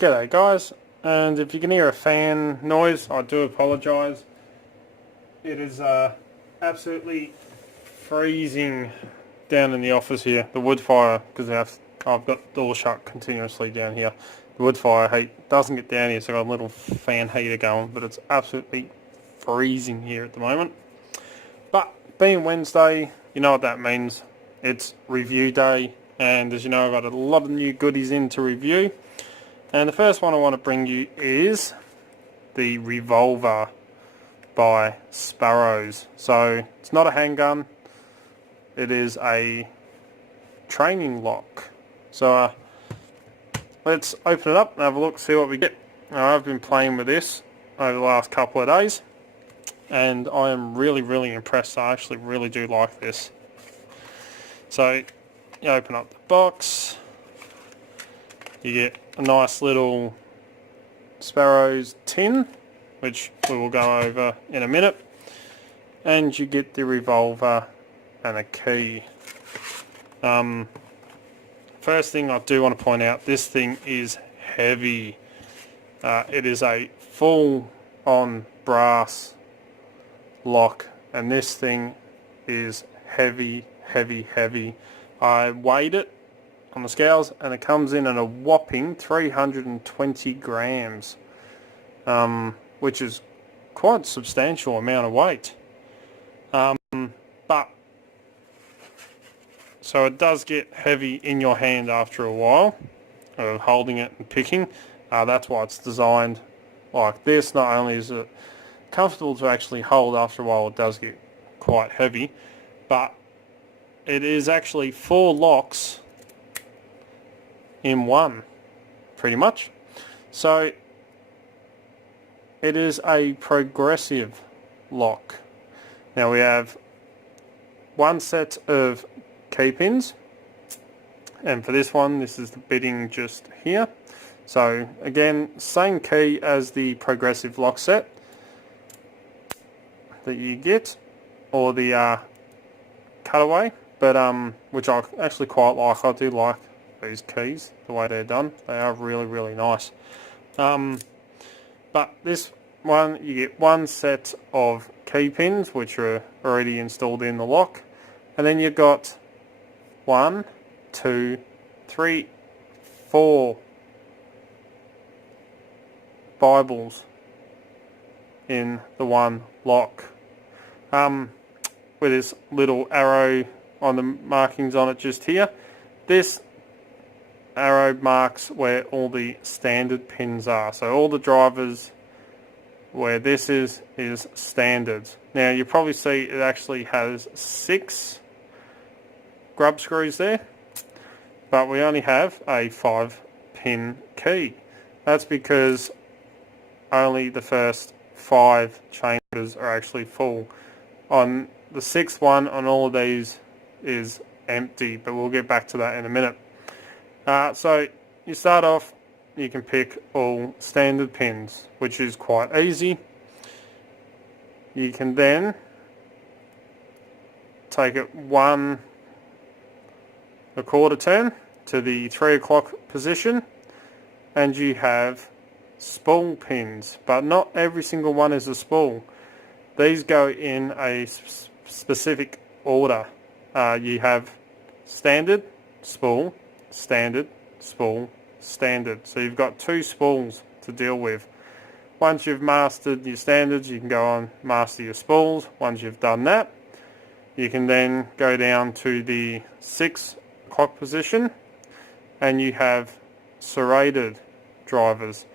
G'day guys, and if you can hear a fan noise, I do apologise. It is absolutely freezing down in the office here. The wood fire, because I've got the door shut continuously down here. The wood fire heat doesn't get down here, so I've got a little fan heater going, but it's absolutely freezing here at the moment. But being Wednesday, you know what that means. It's review day, and as you know, I've got a lot of new goodies in to review. And the first one I want to bring you is the Revolver by Sparrows. So it's not a handgun, it is a training lock. So let's open it up and have a look, see what we get. Now, I've been playing with this over the last couple of days and I am really impressed. I actually really do like this. So you open up the box, you get a nice little Sparrows tin, which we will go over in a minute, and you get the revolver and a key. First thing I do want to point out, this thing is heavy. It is a full-on brass lock, and this thing is heavy. I weighed it on the scales and it comes in at a whopping 320 grams, which is quite a substantial amount of weight. But so it does get heavy in your hand after a while of holding it and picking. That's why it's designed like this. Not only is it comfortable to actually hold, after a while it does get quite heavy, but it is actually 4 locks in one, pretty much. So it is a progressive lock. Now we have one set of key pins, and for this one, this is the bitting just here. So again, same key as the progressive lock set that you get, or the cutaway, but which I actually quite like. I do like these keys, the way they're done. They are really nice. But this one, you get one set of key pins which are already installed in the lock, and then you've got 1, 2, 3, 4 Bibles in the one lock, with this little arrow on the markings on it just here. This arrow marks where all the standard pins are. So all the drivers, where this is standard. Now you probably see it actually has 6 grub screws there, but we only have a 5-pin key. That's because only the first 5 chambers are actually full. On the 6th one on all of these is empty, but we'll get back to that in a minute. So you start off, you can pick all standard pins, which is quite easy. You can then take it 1 1/4 turn to the 3 o'clock position, and you have spool pins, but not every single one is a spool. These go in a specific order. You have standard, spool, standard, spool, standard. So you've got 2 spools to deal with. Once you've mastered your standards, you can go on master your spools. Once you've done that, you can then go down to the 6 o'clock position, and you have serrated drivers.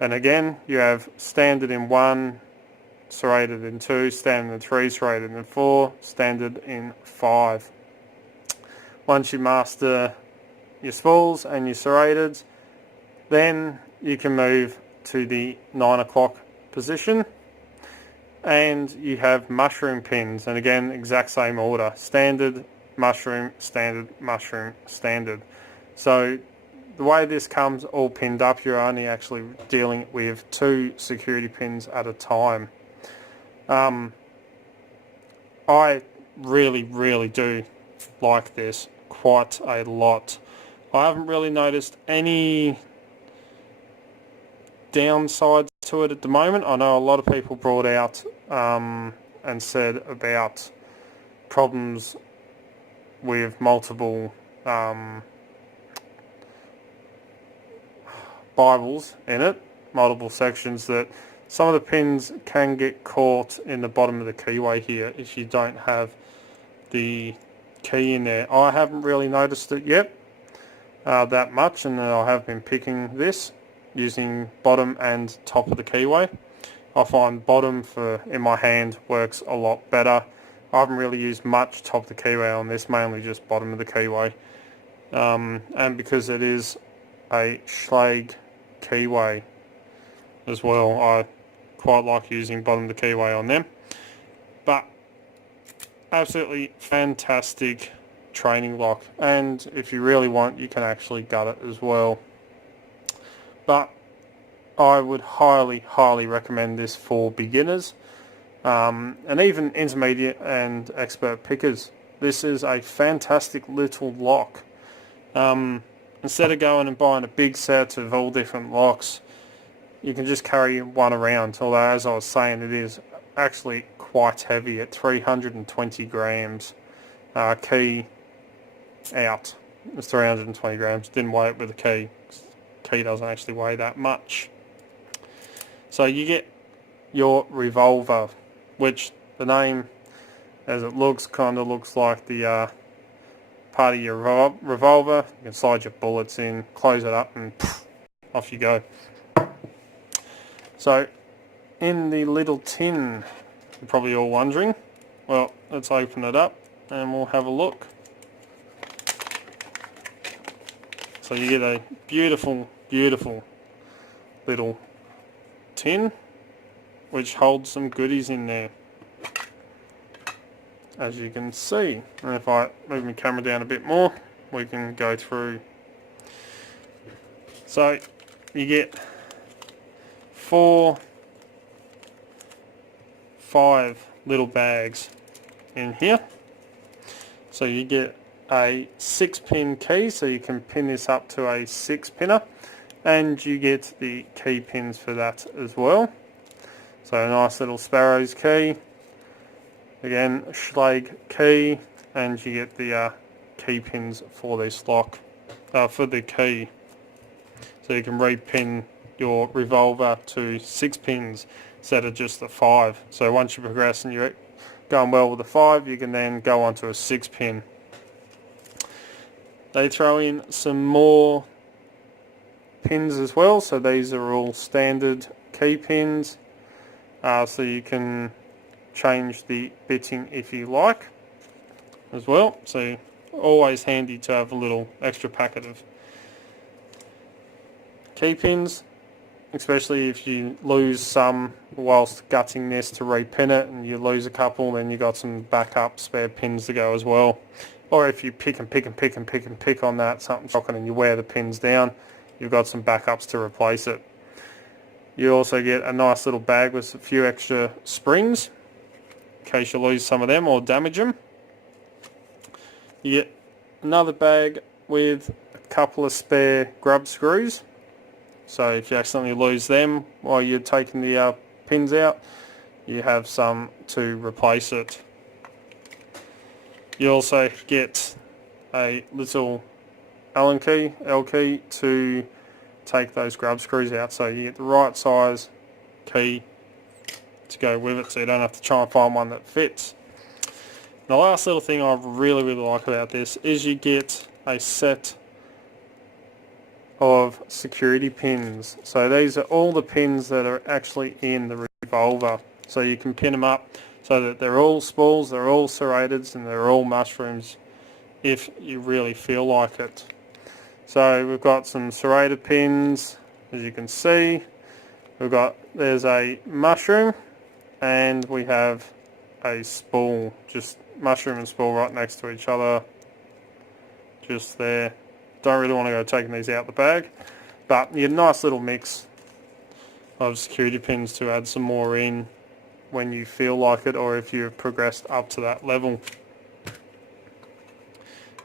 And again, you have standard in 1, serrated in 2, standard in 3, serrated in 4, standard in 5. Once you master your spools and your serrated, then you can move to the 9 o'clock position, and you have mushroom pins, and again, exact same order: standard, mushroom, standard, mushroom, standard. So the way this comes all pinned up, you're only actually dealing with 2 security pins at a time. I really do like this quite a lot. I haven't really noticed any downsides to it at the moment. I know a lot of people brought out and said about problems with multiple Bibles in it, multiple sections, that some of the pins can get caught in the bottom of the keyway here if you don't have the key in there. I haven't really noticed it yet that much, and I have been picking this using bottom and top of the keyway. I find bottom in my hand works a lot better. I haven't really used much top of the keyway on this, mainly just bottom of the keyway. And because it is a Schlage keyway as well, I quite like using bottom of the keyway on them. But absolutely fantastic training lock, and if you really want, you can actually gut it as well. But I would highly recommend this for beginners, and even intermediate and expert pickers. This is a fantastic little lock. Instead of going and buying a big set of all different locks, you can just carry one around, although as I was saying, it is actually quite heavy at 320 grams. Key out, it's 320 grams. Didn't weigh it with the key. Key doesn't actually weigh that much. So you get your Revolver, which the name, as it looks, kind of looks like the part of your revolver. You can slide your bullets in, close it up, and poof, off you go. So in the little tin, you're probably all wondering, well, let's open it up and we'll have a look. So you get a beautiful little tin which holds some goodies in there, as you can see. And if I move my camera down a bit more, we can go through. So you get 5 little bags in here. So you get a 6-pin key, so you can pin this up to a 6-pinner, and you get the key pins for that as well. So a nice little Sparrows key, again a Schlage key, and you get the key pins for this lock, for the key. So you can repin your Revolver to 6 pins instead of just the 5. So once you progress and you're going well with the 5, you can then go on to a 6-pin. They throw in some more pins as well, so these are all standard key pins, so you can change the bitting if you like as well. So always handy to have a little extra packet of key pins, especially if you lose some whilst gutting this to repin it, and you lose a couple, then you got some backup spare pins to go as well. Or if you pick on that something shocking and you wear the pins down, you've got some backups to replace it. You also get a nice little bag with a few extra springs in case you lose some of them or damage them. You get another bag with a couple of spare grub screws, so if you accidentally lose them while you're taking the pins out, you have some to replace it. You also get a little Allen key, L key, to take those grub screws out, so you get the right size key to go with it, so you don't have to try and find one that fits. The last little thing I really like about this is you get a set of security pins. So these are all the pins that are actually in the Revolver, so you can pin them up so that they're all spools, they're all serrateds, and they're all mushrooms if you really feel like it. So we've got some serrated pins, as you can see. There's a mushroom, and we have a spool, just mushroom and spool right next to each other, just there. Don't really want to go taking these out the bag, but you get a nice little mix of security pins to add some more in when you feel like it, or if you've progressed up to that level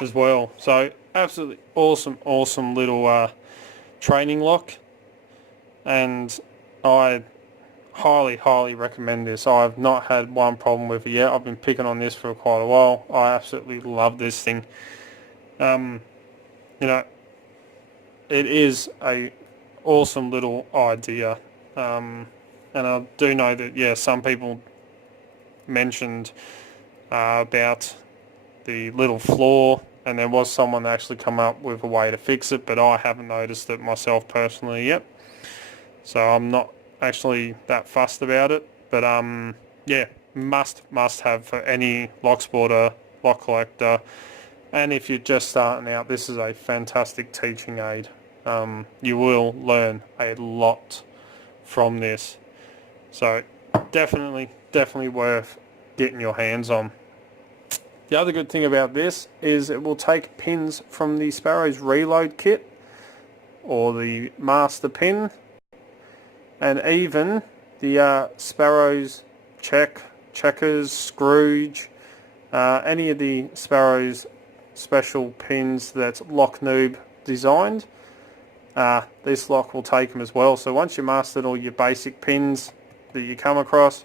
as well. So absolutely awesome little training lock. and I highly recommend this. I've not had one problem with it yet. I've been picking on this for quite a while. I absolutely love this thing. You know, it is a awesome little idea, and I do know that some people mentioned about the little flaw, and there was someone that actually come up with a way to fix it, but I haven't noticed it myself personally yet, so I'm not actually that fussed about it. But must have for any lock sporter, lock collector, and if you're just starting out, this is a fantastic teaching aid. You will learn a lot from this, so definitely worth getting your hands on. The other good thing about this is it will take pins from the Sparrows reload kit or the master pin, and even the Sparrows checkers, Scrooge, any of the Sparrows special pins that's Lock Noob designed. This lock will take them as well. So once you mastered all your basic pins that you come across,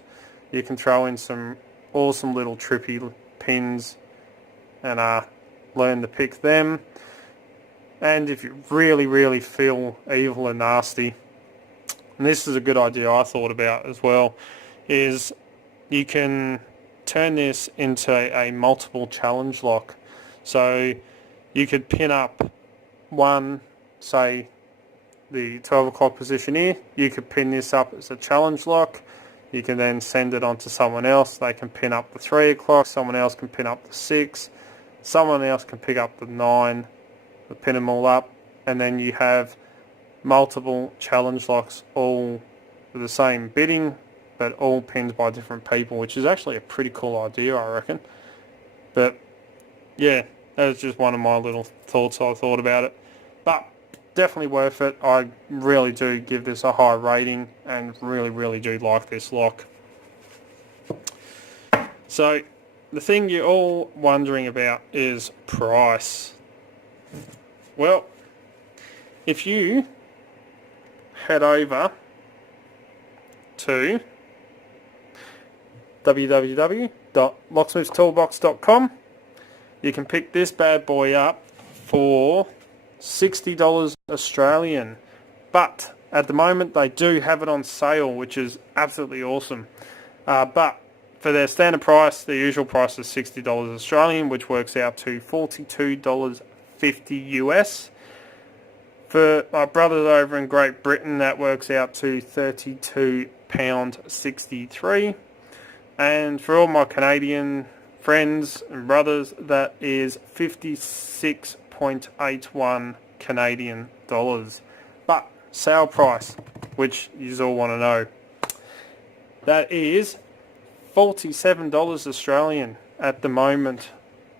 you can throw in some awesome little trippy pins and learn to pick them. And if you really feel evil and nasty, and this is a good idea I thought about as well, is you can turn this into a multiple challenge lock. So you could pin up one, say the 12 o'clock position here, you could pin this up as a challenge lock. You can then send it on to someone else. They can pin up the 3 o'clock, someone else can pin up the 6, someone else can pick up the 9, pin them all up, and then you have multiple challenge locks, all with the same bidding, but all pinned by different people, which is actually a pretty cool idea, I reckon. But yeah, that was just one of my little thoughts I thought about it. But definitely worth it. I really do give this a high rating and really do like this lock. So the thing you're all wondering about is price. Well, if you head over to www.locksmithstoolbox.com, you can pick this bad boy up for $60 Australian, but at the moment they do have it on sale, which is absolutely awesome. But for their standard price, the usual price is $60 Australian, which works out to $42.50 US. For my brothers over in Great Britain, that works out to £32.63, and for all my Canadian friends and brothers, that is 56.81 Canadian dollars. But sale price, which you all want to know, that is $47 Australian at the moment.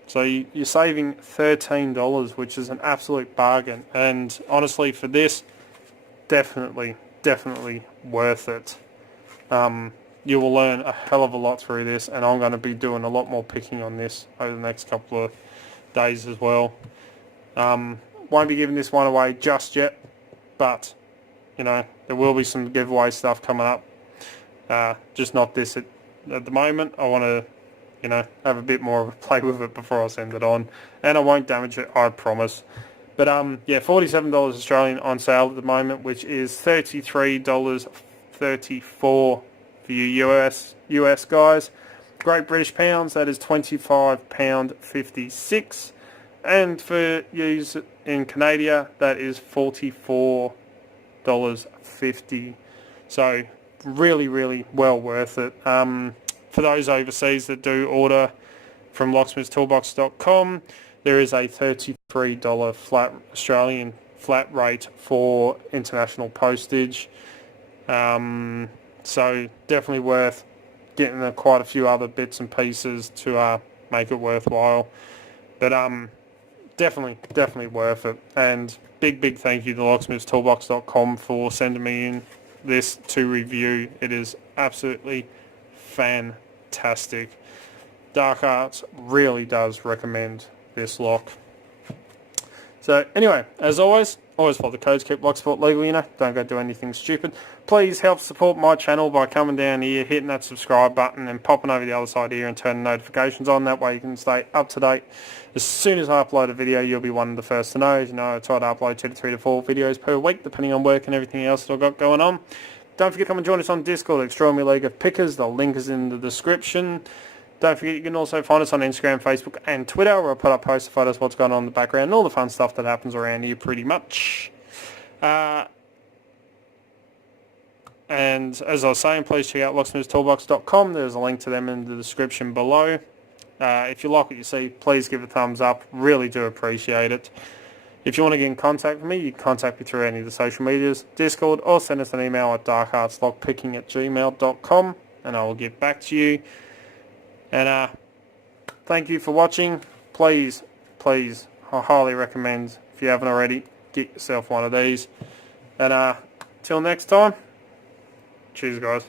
So you're saving $13, which is an absolute bargain. And honestly, for this, definitely worth it. You will learn a hell of a lot through this, and I'm going to be doing a lot more picking on this over the next couple of days as well. Won't be giving this one away just yet, but you know, there will be some giveaway stuff coming up. Just not this at the moment. I want to, you know, have a bit more of a play with it before I send it on, and I won't damage it, I promise. But yeah, $47 Australian on sale at the moment, which is $33.34 for you US guys. Great British pounds, that is £25.56, and for you in Canada, that is $44.50. So really well worth it. For those overseas that do order from locksmithstoolbox.com, there is a $33 flat Australian flat rate for international postage. So definitely worth getting quite a few other bits and pieces to make it worthwhile. But definitely worth it. And big thank you to locksmithstoolbox.com for sending me in this to review. It is absolutely fantastic. Dark Arts really does recommend this lock. So anyway, as always follow the codes, keep Locksport legal, you know, don't go do anything stupid. Please help support my channel by coming down here, hitting that subscribe button and popping over the other side here and turning notifications on. That way you can stay up to date. As soon as I upload a video, you'll be one of the first to know. As you know, I try to upload 2 to 3 to 4 videos per week, depending on work and everything else that I've got going on. Don't forget to come and join us on Discord, Extraordinary League of Pickers. The link is in the description. Don't forget you can also find us on Instagram, Facebook and Twitter, where I put up posts, photos, what's going on in the background, and all the fun stuff that happens around here pretty much. And as I was saying, please check out locksmithstoolbox.com. There's a link to them in the description below. If you like what you see, please give it a thumbs up. Really do appreciate it. If you want to get in contact with me, you can contact me through any of the social medias, Discord, or send us an email at darkartslockpicking@gmail.com, and I will get back to you. And thank you for watching. Please, I highly recommend, if you haven't already, get yourself one of these. And till next time, cheers guys.